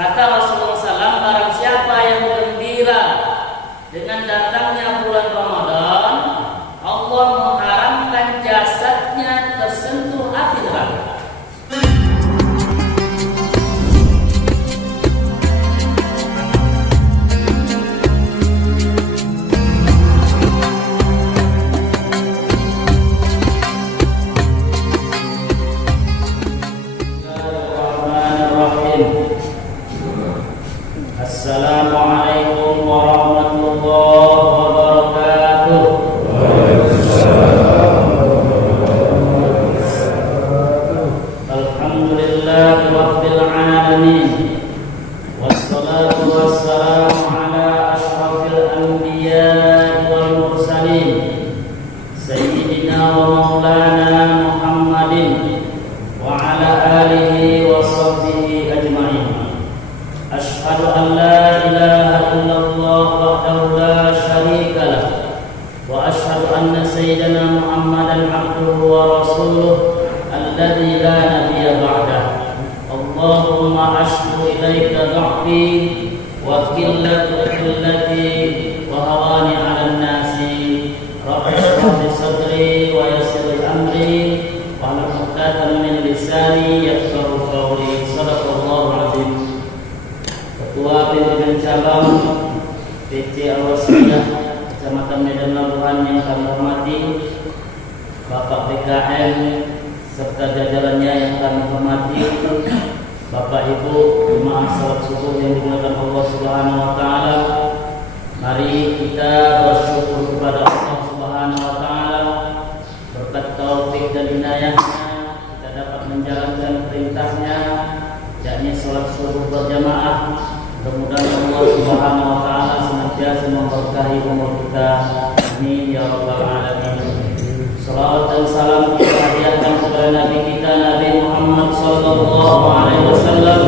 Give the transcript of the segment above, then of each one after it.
Kata Rasulullah SAW, barang siapa yang gembira dengan datangnya bulan Ramadan, Allah mengharamkan jasadnya tersentuh api neraka. Assalamualaikum warahmatullahi wabarakatuh. Alhamdulillahi rabbil alamin. Wassalatu wassalamu ala asyrafil anbiya'i wal mursalin, sayyidina wa maulana Muhammadin wa ala alihi wa sahbihi ajma'in. Asyhadu an la ilaha illallah wahdahu la syarika lah wa asyhadu anna sayyidana Muhammadan abduhu wa rasuluh alladzi la nabiyya ba'dah. Allahumma ashku ilaika dha'fi wa qillati wa hawani 'alan nasi. Rabbi shrah li sadri wa yassir li amri wa hlul 'uqdatam min lisani yafqahu qawli. Shadaqallahu 'azim. Ketua Pimpinan Cabang PC Al-Wasiyah Kecamatan Medan Labuhan yang kami hormati, Bapak PKM serta jajarannya yang kami hormati, Bapak Ibu jemaah salat subuh yang dimuliakan Allah Subhanahu wa taala. Mari kita bersyukur kepada Allah Subhanahu wa taala berkat taufik dan inayahnya kita dapat menjalankan perintahnya, yakni salat subuh berjamaah. Mudah-mudahan Allah Subhanahu wa taala senantiasa memberkahi umur kita. Amin ya rabbal alamin. Salawat dan salam kita hadiahkan kepada Nabi kita Nabi Muhammad sallallahu alaihi wasallam.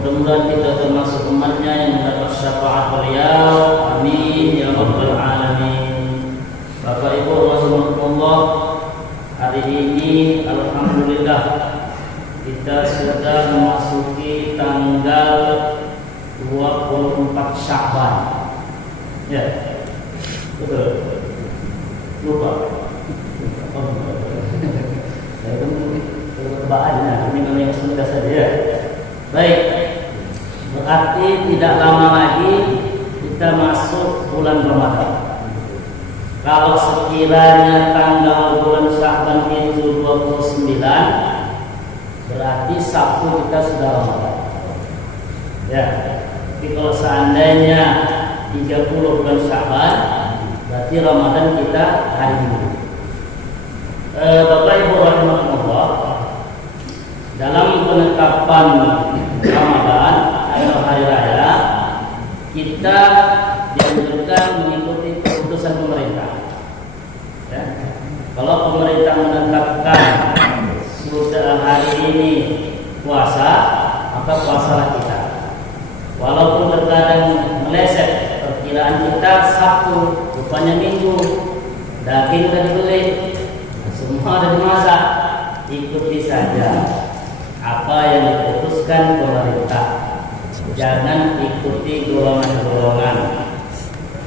Mudah-mudahan kita termasuk umatnya yang mendapat syafaat beliau. Amin ya rabbal alamin. Bapak Ibu rahimakumullah, hari ini alhamdulillah kita sudah memasuki tanggal 24 Sya'ban. Ya, betul. Lupa. Saya kan tebakannya, ini kami yang sudah saja. Ya. Baik, berarti tidak lama lagi kita masuk bulan Ramadan. Kalau sekiranya tanggal bulan Sya'ban itu 29, berarti Sabtu kita sudah Ramadan. Ya. Tapi kalau seandainya 30 bulan Sya'ban, berarti Ramadan kita hari ini. Bapak Ibu rahimakumullah, dalam penetapan Ramadan atau hari raya, kita dianjurkan mengikuti keputusan pemerintah. Ya. Kalau pemerintah menetapkan sudah hari ini puasa, maka puasalah kita. Walaupun terkadang meleset perkiraan kita Sabtu, rupanya Minggu, daging sudah dibeli, semua sudah dimasak, ikuti saja apa yang diputuskan pemerintah. Jangan ikuti golongan-golongan.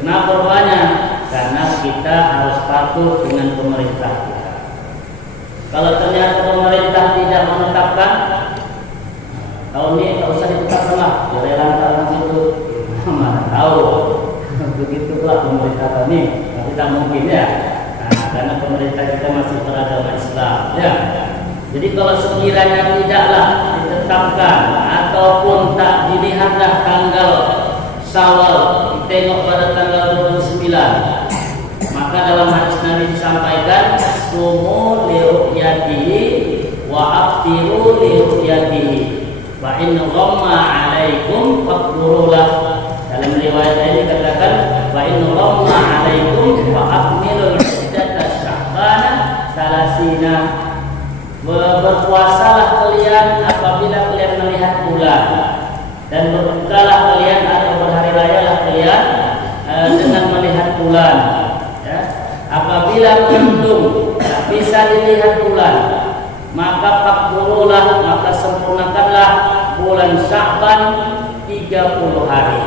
Kenapa rupanya? Karena kita harus patuh dengan pemerintah kita. Kalau ternyata pemerintah tidak menetapkan, tahun ini tak usah ditetapkan lah, jalan tangan itu, mana tahu, begitulah pemerintah kami, tapi tak mungkin ya, karena pemerintah kita masih beragama Islam, ya. Jadi kalau sekiranya tidaklah ditetapkan ataupun tak dilihatlah tanggal Syawal, ditengok pada tanggal 29, maka dalam hadis Nabi disampaikan, sumu liru'yatihi wa aftiru liru'yatihi wa inna ghamma alaikum faqburulah. Dalam riwayat ini katakan wa inna ghamma alaikum wa akmilul iddata sya'bana salasina. Berpuasalah kalian apabila kalian melihat bulan, dan berbukalah kalian atau berhari rayalah kalian dengan melihat bulan. Ya. Apabila belum bisa dilihat bulan, maka fakburulah, maka sempurnakanlah 30 hari.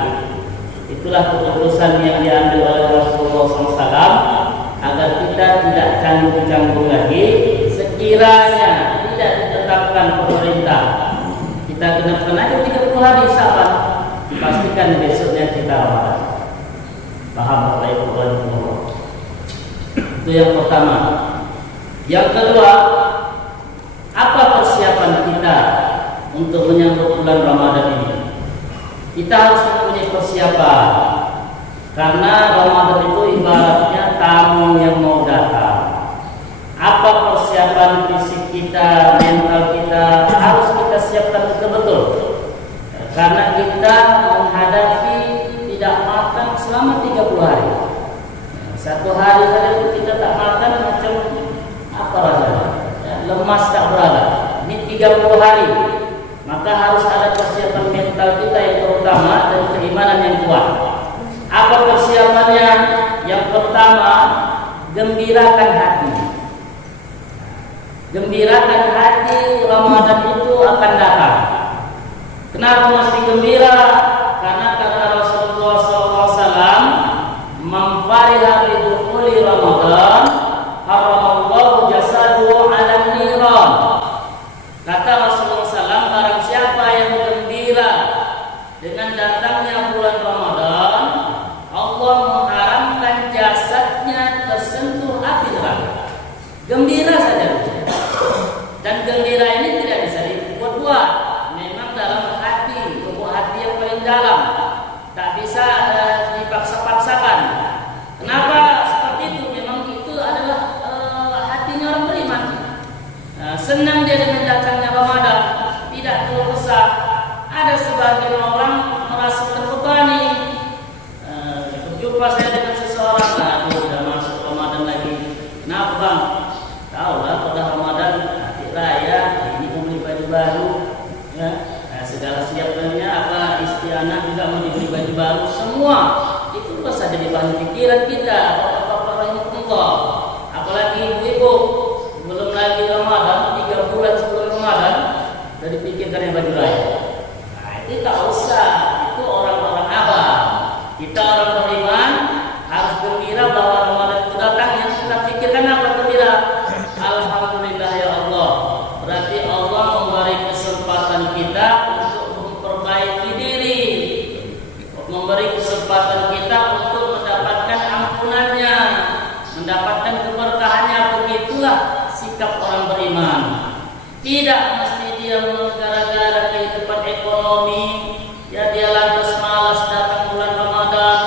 Itulah keputusan yang diambil oleh Rasulullah SAW agar kita tidak canggung-canggung lagi sekiranya tidak ditetapkan pemerintah. Kita genapkan aja 30 hari Syaban, pastikan besoknya kita Ramadan. Paham Bapak Ibu? Itu yang pertama. Yang kedua, apa persiapan kita untuk menyambut bulan Ramadan ini? Kita harus mempunyai persiapan, karena Ramadan itu ibaratnya tamu yang mau datang. Apa persiapan fisik kita, mental kita harus kita siapkan betul-betul, karena kita menghadapi tidak makan selama 30 hari. Satu hari saja kita tak makan macam apa rasanya, lemas tak berada. Ini 30 hari. Maka harus ada persiapan mental kita yang terutama dan keimanan yang kuat. Apa persiapannya? Yang pertama, gembirakan hati. Gembirakan hati, Ramadan itu akan datang. Kenapa mesti gembira? Karena kata Rasulullah SAW, "Man fariha bi dukhuli Ramadan, haramallahu jasadahu 'alan niran." Kata Rasulullah SAW, barang siapa yang gembira dengan datangnya bulan Ramadan, Allah mengharamkan jasadnya tersentuh api neraka. Gembira saja. Dan gembira ini tidak bisa dibuat-buat. Memang dalam hati, lubuk hati yang paling dalam. Tak bisa dipaksa-paksakan. Kenapa seperti itu? Memang itu adalah hatinya orang beriman. Senang dia dengan datangnya Ramadan, tidak keluh kesah. Ada sebagian orang merasa terbebani. Berjumpa saya dengan seseorang, aduh udah masuk Ramadan lagi. Kenapa bang? Tahu lah pada Ramadan, hari raya, ini mau beli baju baru, ya. Segala siapnya apa istianah juga mau dibeli baju baru, semua itu bisa jadi bahan pikiran kita. Bapak-bapak rahimahullah, apalagi ibu-ibu, belum lagi Ramadan, 3 bulan sebelum Ramadan sudah dipikirkan yang baju raya. Nah, itu tak usah, itu orang-orang awam. Kita orang beriman harus gembira bahwa Ramadan itu datang. Yang kita pikirkan apa gembira? Alhamdulillah ya Allah. Berarti Allah memberi kesempatan kita untuk memperbaiki diri, memberi kesempatan kita untuk mendapatkan ampunannya, mendapatkan keberkahannya. Begitulah sikap orang beriman. Tidak mesti dia gara-gara kehidupan ekonomi, ya dia lantas malas datang bulan Ramadan.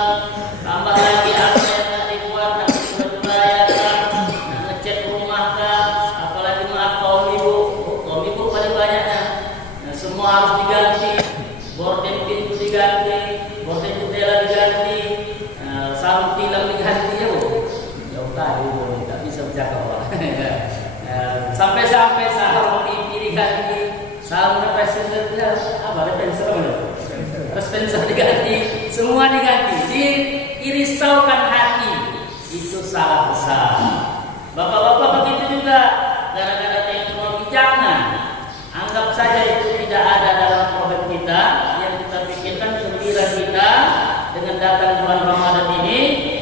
Tambah lagi apa yang tak dibuat, nak berayakan, nak ngecat rumah kah, apalagi maaf kaum ibu paling banyaknya. Nah, semua harus diganti, gorden pintu diganti, gorden jendela diganti, sarung tilam diganti ya bu. Jauh tadi bu, tak bisa bercakap pak. Sampai sarung pipi diganti, sarung dispenser diganti, semua diganti, dirisaukan hati. Itu salah besar. Bapak-bapak begitu juga, gara-gara teknologi jangan anggap saja itu tidak ada dalam program kita. Yang kita pikirkan gembira kita dengan datang bulan Ramadan ini,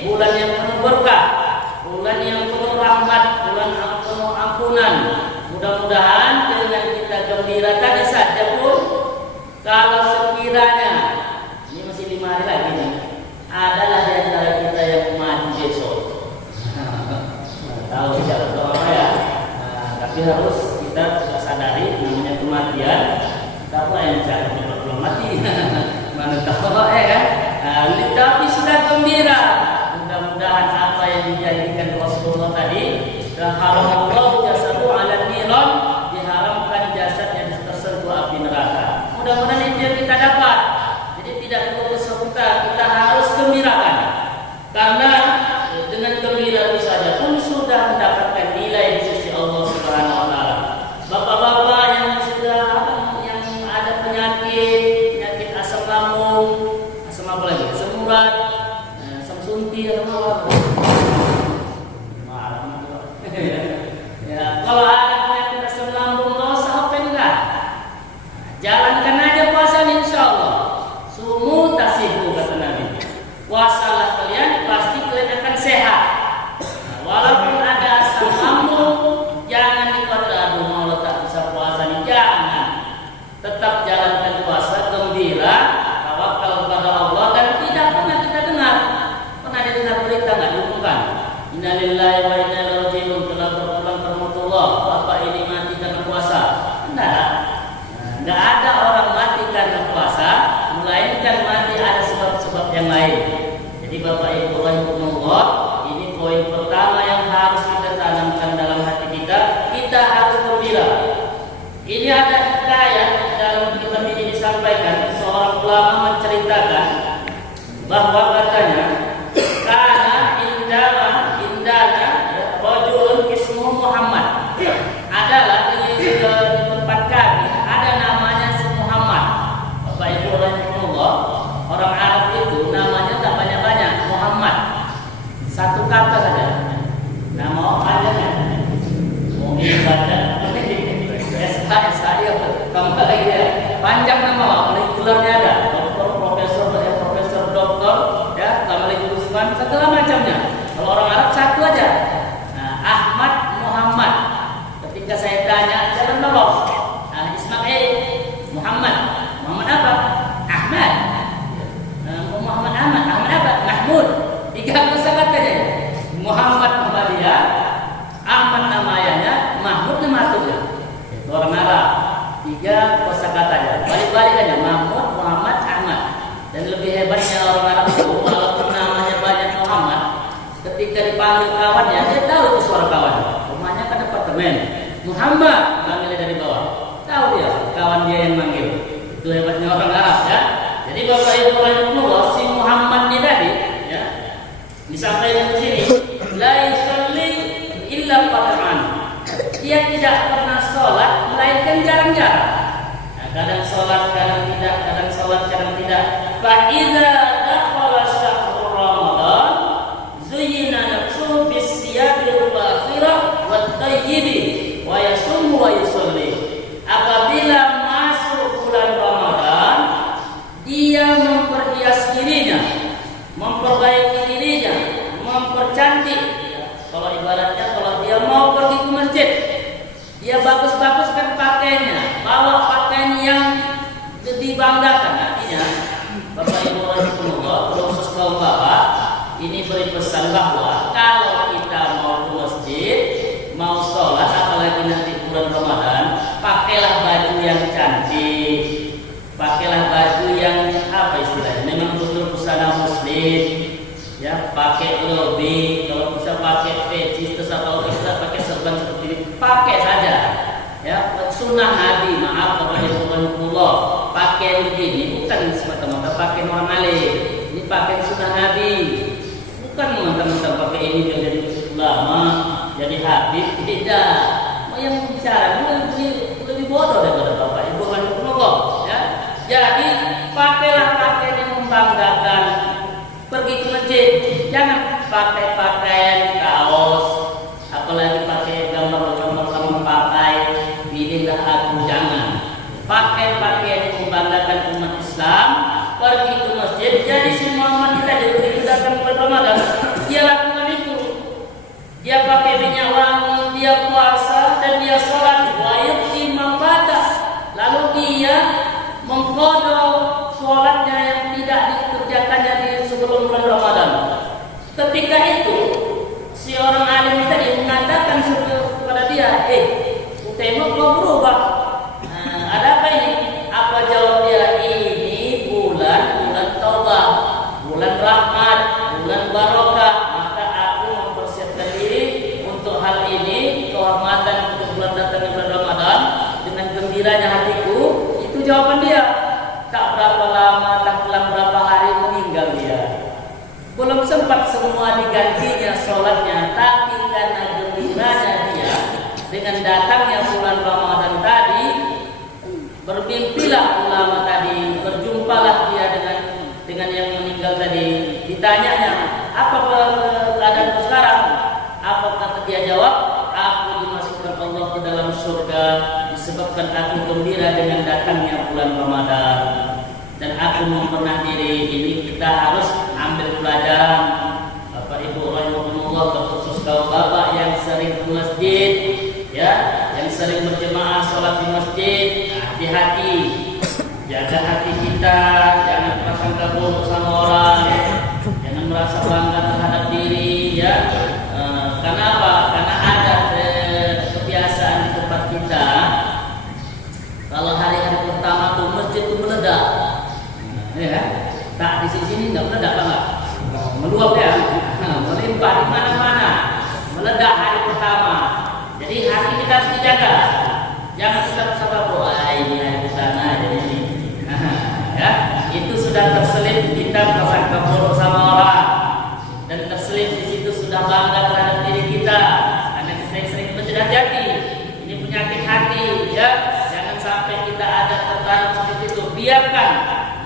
bulan yang penuh berkah, bulan yang penuh rahmat, bulan yang penuh ampunan. Mudah-mudahan dengan kita gembira tadi saja pun, kalau sekiranya ini masih 5 hari lagi nih, adalah di antara kita yang mati besok. Tahu tidak apa ya? Tapi harus kita sadari namanya kematian. Apa yang cara belum mati? Mana tahu kan? Tapi sudah gembira. Mudah-mudahan apa yang dijanjikan Rasulullah tadi, haramullahu jasadu 'ala niran, diharamkan jasadnya tersentuh api neraka. Mudah-mudahan itu yang kita dapat. Jadi tidak perlu bersuka, kita harus gembirakan. Karena dengan gembira itu saja pun sudah mendapatkan nilai di sisi Allah Subhanahu wa taala. Bapak-bapak yang sudah yang ada penyakit asam lambung, asam apa lagi? Asam urat, asam sunti, asam apa? Ya, kalau ada penyakit asam lambung, dosa apa enggak? Jalankan aja puasa insya Allah. tetap jalankan puasa, gembira, tawakal kepada Allah, dan tidak pernah kita dengar. Pernah didengar berita nggak diumumkan? Innalillahi wa inna ilaihi raji'un, telah berpulang rahmatullah, bapak ini mati karena puasa. Nggak ada orang mati karena puasa, melainkan mati ada sebab-sebab yang lain. Jadi Bapak Ibu rahimahullah, ini poin pertama yang harus kita tanamkan dalam hati kita. Kita harus gembira. Ini ada hikayat dalam kitab ini disampaikan, seorang ulama menceritakan bahwa katanya karena indana rajulun ismuhu Muhammad, adalah di tempat kami ada namanya si Muhammad. Bapak Ibu rahimahullah, orang Arab itu namanya tak banyak-banyak, Muhammad. Satu kata saja. Nama adanya mau ibadah saya tambah lagi ya. Panjang nama, apalagi gelarnya ada doktor, profesor, doktor, ya, tambah lagi jurusan, segala macamnya. Kalau orang Arab satu aja. Nah, Ahmad Muhammad. Ketika saya tanya, jangan jawab. Nah, Ismail Muhammad apa? Ahmad. Muhammad apa? Mahmud. 3 kosakata aja. Muhammad nama dia, Ahmad nama ayahnya, Mahmud nama atunya. Itu orang Arab. 3 kosakatanya. Balik-balik aja, Mahmud, Muhammad, Ahmad. Dan lebih hebatnya orang Arab itu, walaupun namanya banyak Muhammad, ketika dipanggil kawannya, dia tahu itu suara kawan. Rumahnya kan apartemen. Muhammad, panggilnya dari bawah. Tahu dia, kawan dia yang manggil. Itu hebatnya orang Arab, ya. Jadi Bapak Ibu rahimahullah, si Muhammad ini tadi, ya, disampaikan di sini, la yusalli illa qat'an. Dia tidak pernah sholat, melainkan jarang-jarang. Nah, kadang sholat, kadang tidak, kadang sholat, kadang tidak. Fa idza dakhala syahrul Ramadan, zuyyina nafsuhu bis-siyabil fakhirah wat tayyibi wa yasum wa yusalli. Apabila masuk bulan Ramadan, dia memperhias dirinya, memperbaiki dirinya, mempercantik. Kalau ibaratnya kalau dia mau pergi ke masjid, dia bagus-baguskan pakaiannya, bawa pakaian yang dibanggakan. Artinya, Bapak Ibu rahimahullah, khusus kaum bapak, ini beri pesan bahwa kalau kita mau ke masjid, mau sholat, apalagi nanti bulan Ramadan, pakailah baju yang cantik, pakailah baju yang apa istilahnya, memang betul busana muslim, ya, pakai lebih, kalau bisa pakai peci, terus atau bisa pakai serban seperti ini, pakai saja, ya, sunnah Nabi. Maaf Bapak Ibu rahimahullah, pakai begini bukan semata-mata pakai orang alim, ini pakai sunnah Nabi, bukan mentang-mentang pakai ini biar jadi ulama, jadi habib, tidak. Mau yang bicara lebih bodoh daripada Bapak Ibu rahimahullah, ya. Jadi pakailah pakaian yang membanggakan. Pergi ke masjid, jangan pakai pakaian kaos, apalagi pakai gambar-gambar kamu pakai, pilihlah aku, jangan. Pakai pakaian yang membanggakan umat Islam, pergi ke masjid. Jadi semua umat kita begitu datang bulan Ramadan, dia lakukan itu. Dia pakai minyak wangi, dia puasa, dan dia sholat wajib imam baca. Lalu dia mengkodok sholatnya yang tidak dikerjakannya di sebelum bulan Ramadan. Ketika itu si orang alim tadi mengatakan kepada dia, tembok mau berubah. Ada apa ini? Apa jawab dia? Ini bulan Taubah, bulan rahmat, bulan barokah. Maka aku mempersiapkan diri untuk hal ini, kehormatan untuk bulan datangnya bulan Ramadan dengan gembiranya hatiku. Itu jawaban dia. Tak berapa lama, tak dalam berapa hari meninggal dia. Belum sempat semua digantinya sholatnya, tapi karena gembiranya dia dengan datangnya bulan Ramadan tadi, bermimpilah ulama tadi, berjumpalah dia dengan yang meninggal tadi. Ditanyanya, apa keadaanmu sekarang? Apa kata dia jawab? Aku dimasukkan Allah ke dalam surga disebabkan aku gembira dengan datangnya bulan Ramadan. Dan aku memperkenalkan diri. Ini kita harus ambil pelajaran, Bapak Ibu rahimahumullah, terkhusus kaum bapak yang sering ke masjid, ya, yang sering berjemaah sholat di masjid. Hati-hati, masjid itu meledak. Ya, tak di sini nggak meledak nggak? Meluap ya, melimpah di mana-mana, meledak hari pertama. Jadi hati kita harus dijaga. Jangan kita sabar, ini hari pertama jadi ini. Ya, itu sudah terselip kita prasangka buruk sama orang dan terselip di situ sudah bangga terhadap diri kita karena kita yang sering hati. Ini penyakit hati, ya. Jangan sampai kita ada tertanam seperti itu. Biarkan,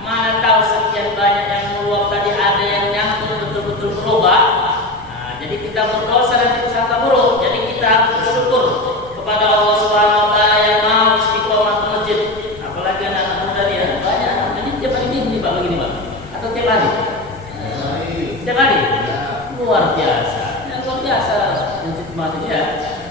mana tahu sekian banyak yang meluap tadi ada yang nyangkut betul-betul berubah. Nah, jadi kita berdosa dan prasangka buruk. Jadi kita harus bersyukur kepada Allah Subhanahu Wa Taala yang mau istiqomah ke masjid. Apalagi anak-anak muda dia banyak. Jadi tiap hari ini Pak begini Pak, atau tiap hari? Tiap hari. Luar biasa. Yang luar biasa yang kemarin ya.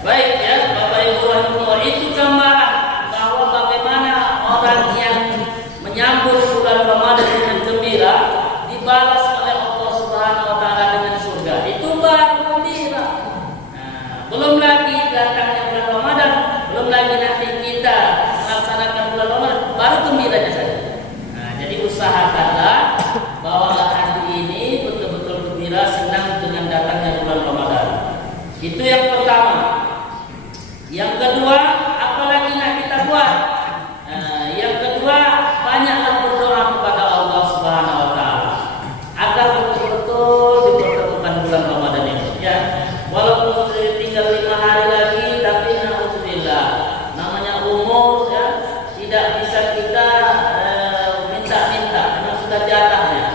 Baik ya, Bapak Ibu rahimahullah, itu gambaran bahwa bagaimana orang yang menyambut bulan Ramadan dengan gembira dibalas oleh Allah Subhanahu Wa Taala dengan surga. Itu baru gembira. Nah, belum lagi datangnya bulan Ramadan, belum lagi nanti kita melaksanakan bulan Ramadan, baru gembiranya saja. Nah, jadi usahakanlah bahwa hati ini betul-betul gembira, senang dengan datangnya bulan Ramadan. Itu yang pertama. Yang kedua, apalagi nak kita buat? Yang kedua, banyaklah berdoa kepada Allah Subhanahu Wa Taala agar betul-betul dipertemukan bulan Ramadan ini. Ya, walaupun tinggal 5 hari lagi, tapi alhamdulillah, namanya umur ya, tidak bisa kita minta-minta, karena sudah jatahnya.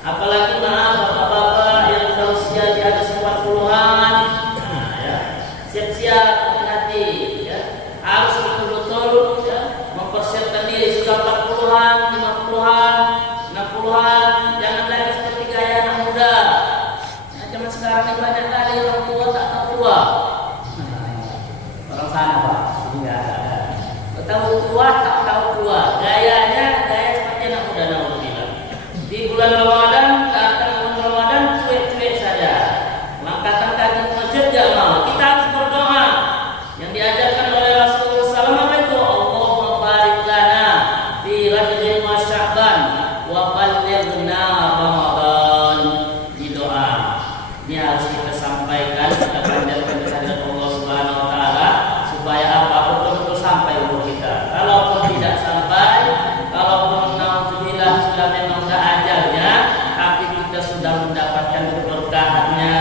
Apalagi maaf bapak-bapak yang sudah usia di atas 40-an, ya, siap-siap. Ya, harus betul-betul ya, mempersiapkan diri sudah 40-an, 50-an, 60-an, jangan lagi seperti gaya anak muda. Nah, zaman sekarang ini banyak kali orang tua tak tahu tua. Orang sana Pak, sudah tahu tua tak tahu tua. Gayanya gaya seperti anak muda alhamdulillah. Di bulan Ramadan, datang bulan Ramadan cuek-cuek saja. Langkahkan kaki ke masjid tidak mau. Kita harus berdoa. Yang diajarkan oleh Rasulullah SAW itu Allahumma barik lana fi Rajab wa Sya'ban wa ballighna Ramadan. Di doa ini harus kita sampaikan, kita panjatkan kehadirat Allah Subhanahu Wa Taala supaya apa betul-betul sampai umur kita. Kalaupun tidak sampai, kalaupun naudzubillah sudah memang sudah ajalnya, tapi kita sudah mendapatkan keberkahannya,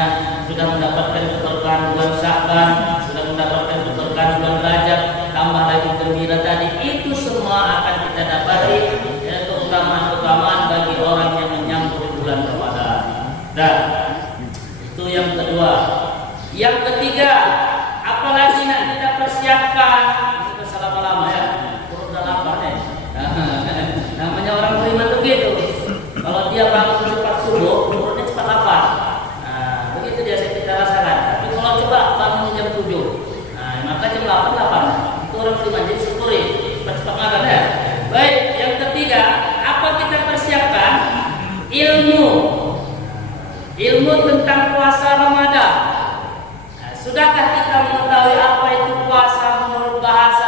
sudah mendapatkan keberkahan bulan Sya'ban, sudah mendapatkan keberkahan bulan Rajab, tambah lagi gembira tadi, itu semua akan kita dapati, yaitu keutamaan-keutamaan bagi orang yang menyambut bulan Ramadan. Dan itu yang kedua. Yang ketiga, apalagi nak kita persiapkan, kita salah lama ya, perut dah lapar ya. Namanya orang beriman tuh gitu. Kalau dia bangun cepat subuh, perutnya cepat lapar. Nah, begitu dia kita rasakan. Tapi kalau coba bangun jam 7, nah, maka jam 8 lapar. Itu orang beriman, jadi syukuri, cepat-cepat makan ya. Baik, yang ketiga, apa kita persiapkan? Ilmu tentang puasa Ramadan. Nah, sudahkah kita mengetahui apa itu puasa menurut bahasa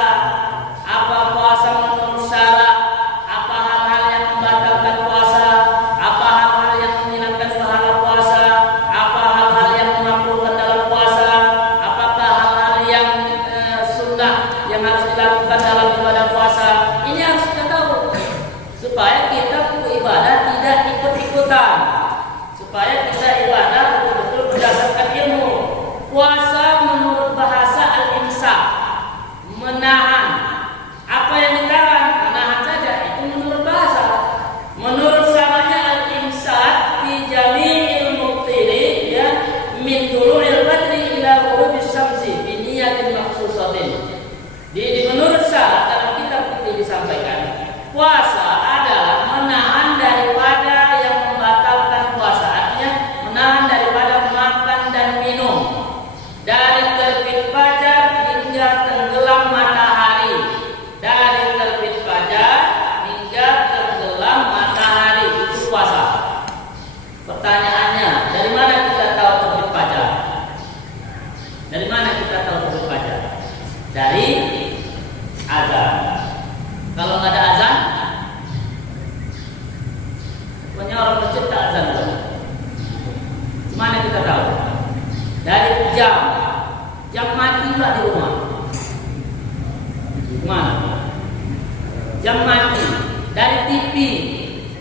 dari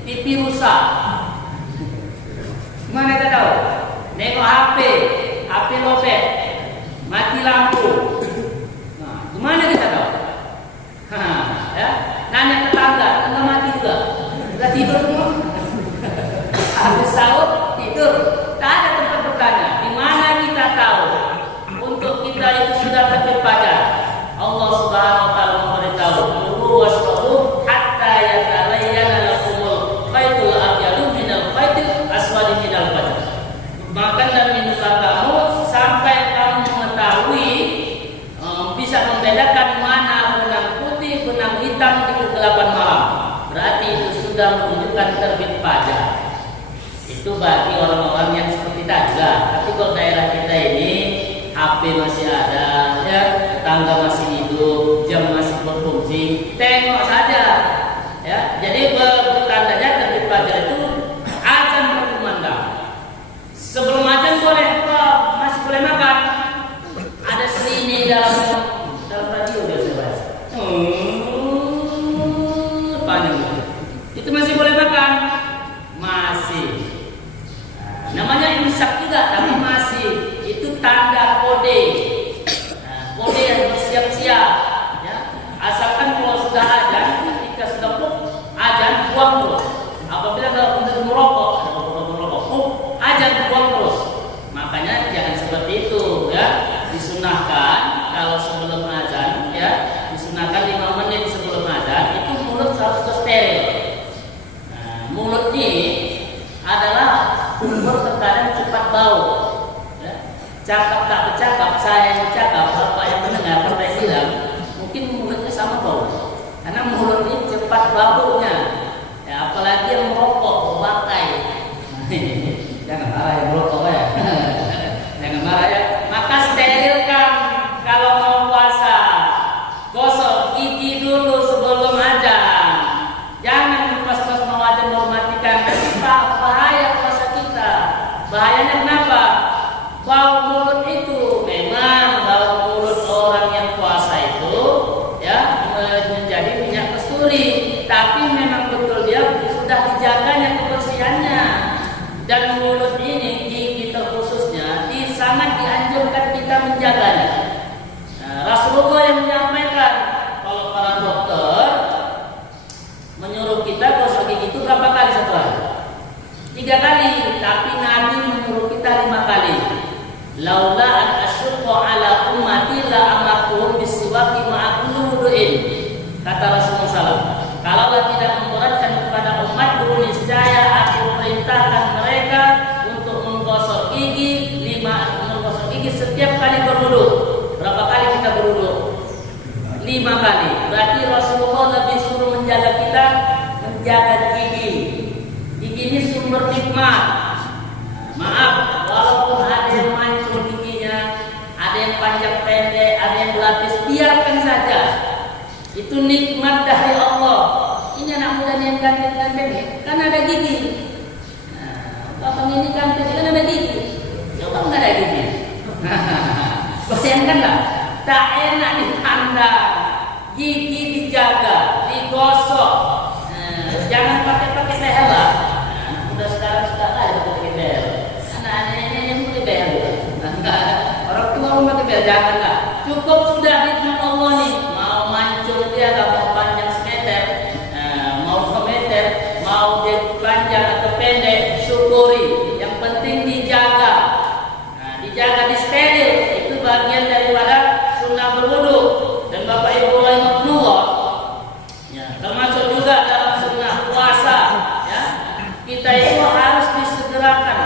TV rusak. Gimana kita tahu? Nengok HP lobet, mati lampu. Nah, gimana kita tahu? Ya, nanya tetangga mati juga. Udah tidur semua. Habis sahur tidur. Tak ada tempat bertanya. Di mana kita tahu? Untuk kita itu sudah terbit fajar. Allah Subhanahu wa taala memberitahu, "Kulu washrabu hatta yatabayyana lakumul khaytul abyadu minal khaytil aswadi minal fajr." Makan dan minumlah kamu sampai kamu mengetahui bisa membedakan mana benang putih, benang hitam di kegelapan malam. Berarti itu sudah menunjukkan terbit fajar. Itu bagi orang-orang yang seperti tadi lah. Tapi kalau daerah kita ini HP masih ada, ya, tetangga masih hidup, jam masih berfungsi, tengok saja, ya. Jadi bertandanya terbit fajar itu azan berkumandang. Sebelum azan boleh masih boleh makan. Ada sini dalam radio biasa bahas. Panjang. Itu masih boleh makan, masih. Namanya imsak juga, tapi masih. Itu tanda kode, kode yang bersiap-siap, ya. Asalkan kalau sudah azan, ketika sudah azan buang terus. Apabila sudah merokok, azan buang terus. Makanya jangan seperti itu, ya. Disunahkan kalau sebelum azan, ya, disunahkan 5 menit sebelum azan itu mulut harus steril. Nah, mulut ini adalah sumber terkadang cepat bau. Cakap tak bercakap, saya yang bercakap, bapak yang mendengar, bapak bilang, mungkin mulutnya sama bau. Karena mulut ini cepat baunya. Ya, apalagi yang merokok, berbakai. Jangan marah yang merokok ya. Jangan marah ya. Maka sterilkan kalau mau puasa. Gosok gigi dulu sebelum azan. Jangan pas mau azan mau matikan. Nanti bahaya puasa kita. Bahayanya kenapa? Bau mulut itu memang bau mulut orang yang puasa itu, ya, menjadi minyak kasturi, tapi memang betul dia sudah dijaganya kebersihannya. Dan mulut ini gigi terkhususnya sangat dianjurkan kita menjaganya. Nah, Rasulullah yang menyampaikan, kalau para dokter menyuruh kita gosok gigi itu berapa kali satu hari? 3 kali, tapi Nabi menyuruh kita 5 kali. Laula an asyqa ala ummati la amartuhum bisiwaki ma'a kulli wudu'in. Kata Rasulullah SAW, kalaulah tidak memberatkan kepada umatku, niscaya aku perintahkan mereka untuk menggosok gigi setiap kali berwudu. Berapa kali kita berwudu? 5 kali. Berarti Rasulullah lebih suruh menjaga kita, menjaga gigi. Gigi ini sumber nikmat. Maaf, walaupun ada yang mancung giginya, ada yang panjang pendek, ada yang berlapis, biarkan saja. Itu nikmat dari Allah. Ini anak muda yang ganteng-ganteng, kan ada gigi. Nah, bapak ini ganteng, kan ada gigi. Coba nggak ada gigi. Bayangkanlah, tak enak dipandang. Gigi dijaga, digosok. Jangan pakai behel lah. Udah sekarang sudah ada pakai behel. Anak-anaknya yang pakai behel juga. Orang tua mau pakai behel, janganlah. Cukup sudah nikmat Allah nih. Mau mancung dia, gak mau panjang semeter, mau 2 meter, mau dia panjang atau pendek, syukuri. Yang penting dijaga. Nah, dijaga, disteril. Itu bagian daripada sunnah berwudu. Dan Bapak Ibu rahimahullah, ya, termasuk juga dalam sunnah puasa, ya, kita itu harus disegerakan,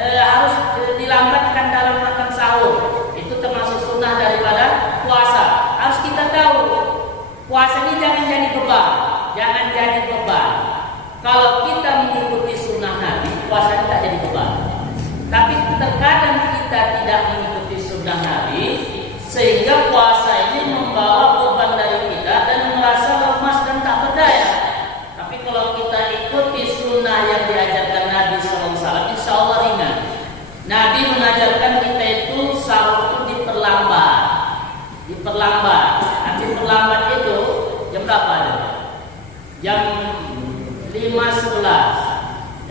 harus dilambatkan dalam makan sahur. Itu termasuk sunnah daripada puasa. Harus kita tahu, puasa ini jangan jadi beban, jangan jadi beban. Kalau kita mengikuti sunnah Nabi, puasa tidak jadi beban. Tapi terkadang kita tidak mengikuti sunnah Nabi, sehingga puasa ini membawa beban dari kita dan merasa lemas dan tak berdaya. Tapi kalau kita ikuti sunnah yang diajarkan Nabi SAW, insya Allah ringan. Nabi mengajarkan kita itu sahur itu diperlambat. Nanti perlambat itu jam berapa ada? jam 5.11.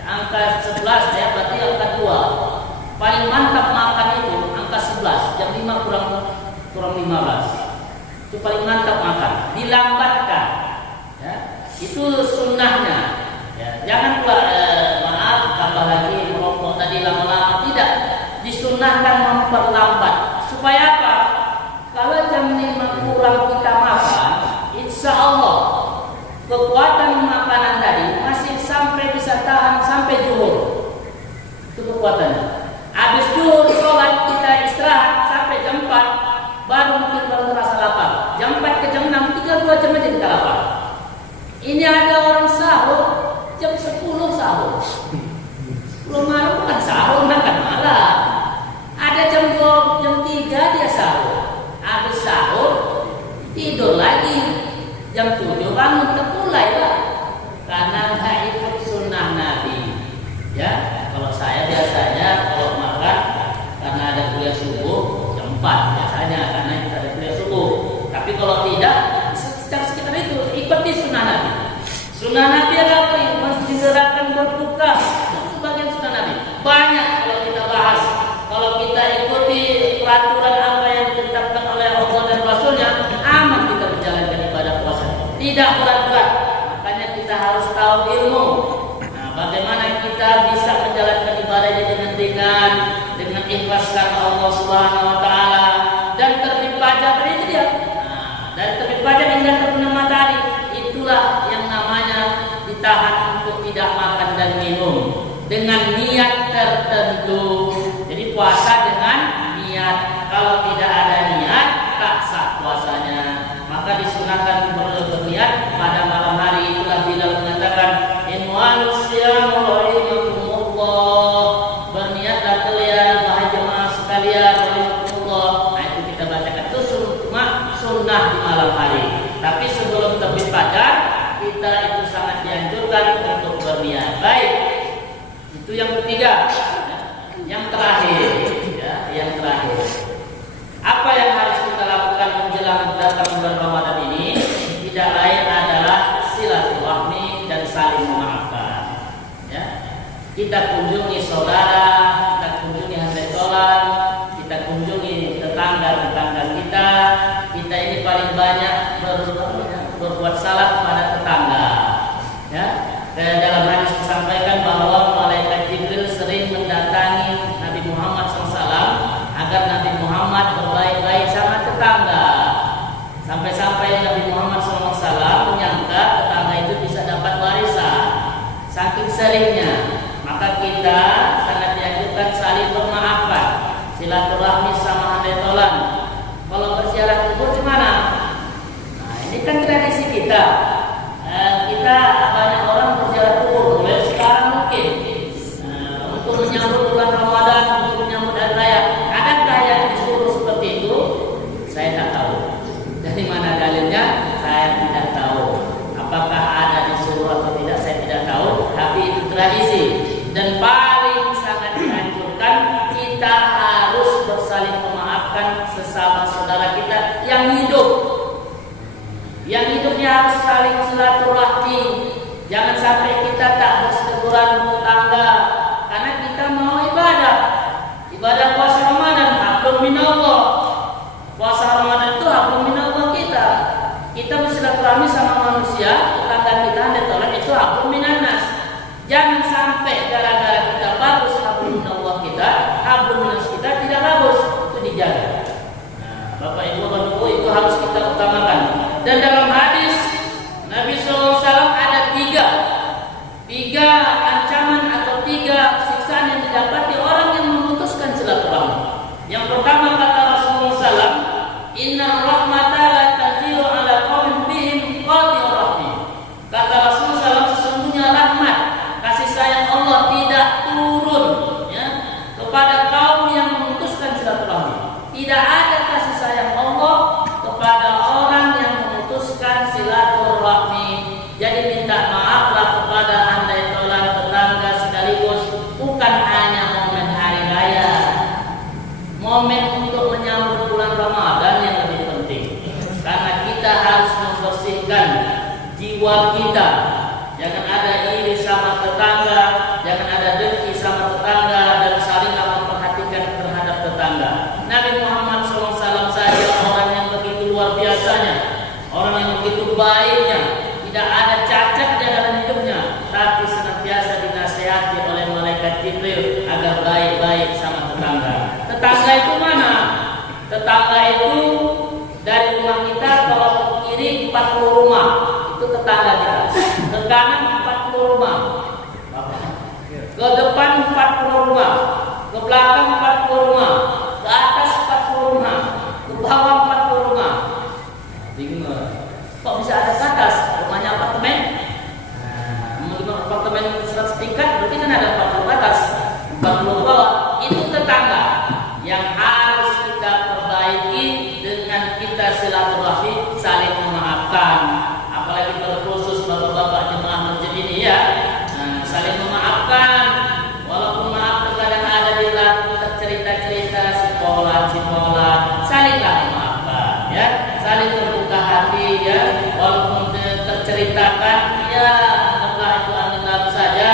Angka 11 ya berarti angka 2. Paling mantap makan itu angka 11, jam 5 kurang 15. Itu paling mantap makan. Dilambatkan. Ya. Itu sunnahnya. Ya. Jangan pula maaf tambah lagi merokok tadi lama-lama, tidak. Disunnahkan memperlambat. Supaya apa? Kalau jam 5 kurang kita makan, insya Allah kekuatan makanan tadi masih sampai bisa tahan sampai zuhur. Itu kekuatannya. Habis zuhur sholat kita istirahat sampai jam 4, baru terasa lapar. Jam 4 ke jam 6 tinggal 2 jam aja kita lapar. Ini ada orang sahur jam 10 sahur. 10 malam bukan sahur, makan malam. Ada jam 2, jam 3 dia sahur. Habis sahur tidur lagi. Jam 7 bangun terpulai lah. Karena nggak ikut sunnah Nabi. Ya, kalau saya biasanya kalau makan karena ada kuliah subuh jam 4 biasanya karena kita ada kuliah subuh. Tapi kalau tidak, sekitar itu ikuti sunnah Nabi. Sunnah Nabi adalah apa? Menggerakan berbuka. Itu sebagian sunnah Nabi. Banyak kalau kita bahas. Kalau kita ikuti peraturan apa yang ditetapkan oleh Allah dan Rasulnya, aman kita menjalankan ibadah puasa. Tidak berat-berat. Makanya kita harus tahu ilmu. Nah, bagaimana kita bisa menjalankan ibadah ini dengan ringan, dengan ikhlaskan Allah Subhanahu Wa Taala dan terbit fajar itu dia. Nah, dari terbit fajar hingga terbenam matahari, itulah yang namanya ditahan untuk tidak makan dan minum dengan niat tertentu. Jadi puasa dengan niat. Kalau tidak ada niat, tak sah puasanya. Maka disunahkan berniat pada malam hari. Itulah Bilal mengatakan, inwalus siyamu rahimakumullah. Berniatlah kalian wahai jemaah sekalian rahimakumullah. Nah itu kita bacakan. Itu cuma sunnah di malam hari. Tapi sebelum terbit fajar, kita itu sangat dianjurkan untuk berniat. Baik. Itu yang ketiga. Yang terakhir, ya, yang terakhir. Apa yang harus kita lakukan menjelang datang bulan Ramadan ini? Tidak lain adalah silaturahmi dan saling memaafkan. Ya. Kita kunjungi saudara, kita kunjungi handetolan, kita kunjungi tetangga-tetangga kita. Kita ini paling banyak berbuat salah kepada tetangga. Ya. Dan dalam hadis disampaikan bahwa malaikat Jibril sering mendatangi Nabi Muhammad SAW agar Nabi Muhammad berbaik-baik sama tetangga. Sampai-sampai Nabi Muhammad SAW menyangka tetangga itu bisa dapat warisan. Saking seringnya, maka kita sangat dianjurkan saling bermaafkan, silaturahmi sama handetolan. Kalau berziarah kubur gimana? Nah, ini kan tradisi kita. Kita banyak orang berziarah kubur mulai sekarang mungkin untuk menyambut bulan Ramadan, untuk menyambut hari raya. Adakah yang disuruh seperti itu? Saya tak tahu. Dari mana dalilnya? Saya tidak tahu. Apakah ada disuruh atau tidak? Saya tidak tahu. Tapi itu tradisi. Dan paling sangat dianjurkan kita harus bersaling memaafkan sesama saudara kita yang hidup. Yang hidupnya harus saling silaturahmi. Jangan sampai kita tak berseteguran tetangga, karena kita mau ibadah. Ibadah puasa Ramadan, hablum minallah. Puasa Ramadan itu hablum minallah kita. Kita bersilaturahmi sama manusia, tetangga kita, handetolan itu hablum minannas. Jangan sampai gara-gara kita bagus hablum minallah kita, hablum minannas kita tidak bagus. Itu dijaga. Nah, Bapak Ibu, Bapak Ibu, itu harus kita utamakan. Dan dalam hadis Nabi SAW ada tiga ancaman atau tiga siksaan yang didapati orang yang memutuskan silaturahmi. Yang pertama kata Rasulullah SAW, Inna rahmata la tanzilu ala qaumin bihim qati'ur rahim. Kata Rasulullah SAW, sesungguhnya rahmat, kasih sayang Allah tidak turun ya, kepada kaum yang memutuskan silaturahmi. Tidak ada kasih sayang Allah kepada orang yang memutuskan silaturahmi. Jadi minta maaflah kepada handetolan tetangga sekaligus, bukan hanya momen hari raya, momen untuk menyambut bulan Ramadan yang lebih penting. Karena kita harus membersihkan jiwa buat kita. Jangan ada iri sama tetangga, jangan ada dengki sama tetangga, dan salinglah memperhatikan terhadap tetangga. Nabi Muhammad SAW saja orang yang begitu luar biasanya, orang yang begitu baiknya, tidak ada cacat di dalam hidupnya, tapi senantiasa dinasihati oleh malaikat Jibril agar baik-baik sama tetangga. Tetangga itu mana? Tetangga itu dari rumah kita kalau ke kiri 40 rumah, itu tetangga kita. Ke kanan 40 rumah, ke depan 40 rumah, ke belakang 40 rumah, ke atas 40 rumah, ke bawah 40 rumah. Bingung kok bisa ada ke atas? Rumahnya apartemen. Apartemen 100 tingkat, berarti kan ada 40 atas, 40 bawah. Itu tetangga yang harus kita perbaiki dengan kita silaturahmi, saling memaafkan. Apalagi terkhusus bapak-bapak jemaah masjid ini ya, saling memaafkan. Walaupun maaf terkadang ada di cerita-cerita sekolah, salinglah memaafkan ya, saling terbuka hati ya. Walaupun terceritakan ya, anggaplah itu angin lalu saja,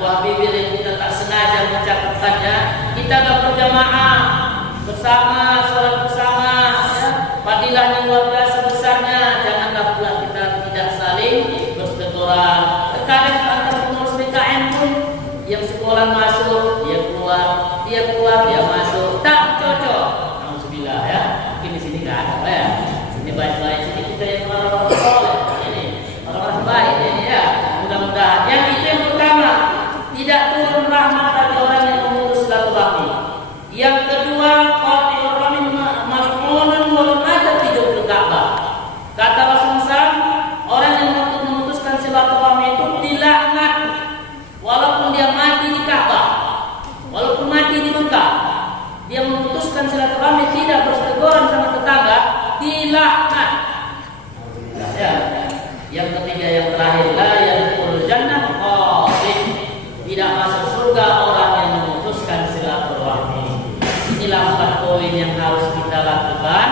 buah bibir yang kita tak sengaja mengucapkannya. Kita berjamaah bersama, sholat bersama ya, fadilahnya luar biasa besarnya. Janganlah pula kita tidak saling berteguran. Terkadang antar pengurus PKM pun yang sekolah masuk, dia keluar, dia masuk, tak cocok. Alhamdulillah ya, mungkin di sini nggak ada ya. Sini baik-baik, sini kita yang orang-orang soleh, ini orang-orang baik ini ya. Mudah-mudahan yang itu yang pertama, tidak turun rahmat bagi orang yang memutus silaturahmi. Yang kedua, qati'ur rahim mal'unun wal madad tidak Ka'bah. Kata Rasulullah, orang yang memutuskan silaturahmi itu dilaknat walaupun dia mati di Ka'bah, walaupun mati di Mekah. Dia memutuskan silaturahmi, tidak berteguran sama tetangga, dilaknat. Ya. Yang ketiga, yang terakhir, la yadkhulul jannah qati', tidak masuk surga orang yang memutuskan silaturahmi. Inilah 4 poin yang harus kita lakukan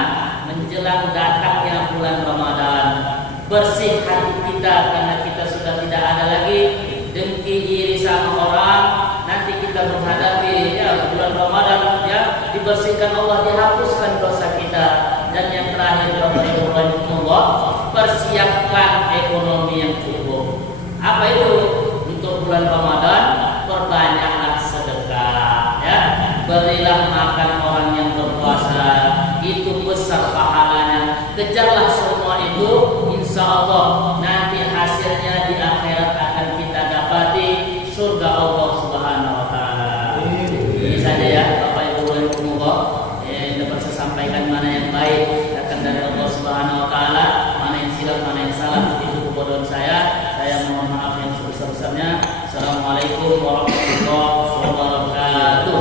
menjelang datangnya bulan Ramadan. Bersih hati kita karena kita sudah tidak ada lagi dengki iri sama orang. Nanti kita menghadapi ya bulan Ramadan ya, dibersihkan Allah, dihapuskan dosa kita. Dan yang terakhir, Allah persiapkan ekonomi yang cukup. Apa itu? Untuk bulan Ramadan perbanyaklah sedekah ya. Berilah makan orang yang berpuasa, itu besar pahalanya. Kejarlah semua itu, insya Allah nanti hasilnya di akhirat akan kita dapati surga Allah Subhanahu Wa Taala. Ini saja ya, Bapak Ibu Allah, dapat saya sampaikan mana yang baik datang dari Allah Subhanahu Wa Taala, mana yang silap, mana yang salah itu kebodohan saya. Saya mohon maaf yang sebesar-besarnya. Assalamualaikum warahmatullahi wabarakatuh.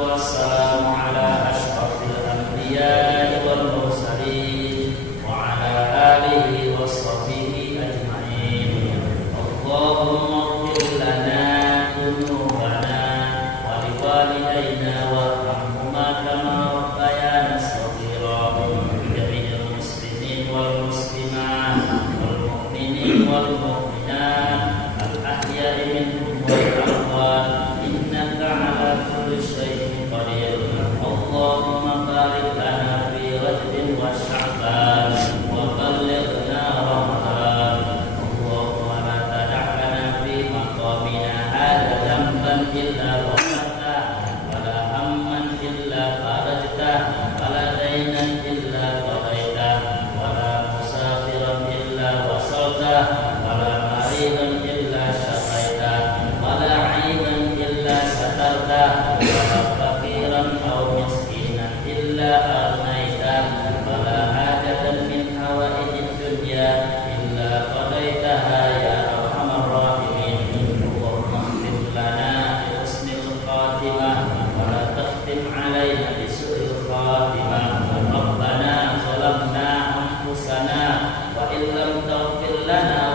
Wassalamu ala asyrafil anbiya'i wal mursalin wa ala alihi washabihi ajma'in. Allahumma ighfir lana dhunubana wa liwalidayna warhamhuma kama rabbayana shaghira. Jami'il muslimin wal muslimat wal mu'minin wal mu'minat al-ahya'i minhum wal amwat, innaka ala kulli syai'in qadir. Allahumma barik lana fi Rajab wa Sya'ban wa ballighna Ramadan. Allahumma la tada' lana fi maqamina hadha dhanban illa ghafartah, wa la hamman illa farajtah, wa la daynan illa qadaitah, wa la musafiran illa wasaltah, wa la maridan illa syafaitah, wa la 'aiban illa satartah, wa la faqiran aw miskinan illa aghnaytah, wa la hajatan min hawaijid dunya illa qadaitaha ya arhamar rahimin. Allahumma ighfir lana bi husnil khatimah wa la takhtim 'alaina bi su'il khatimah. Rabbana zalamna anfusana wa illam taghfir lana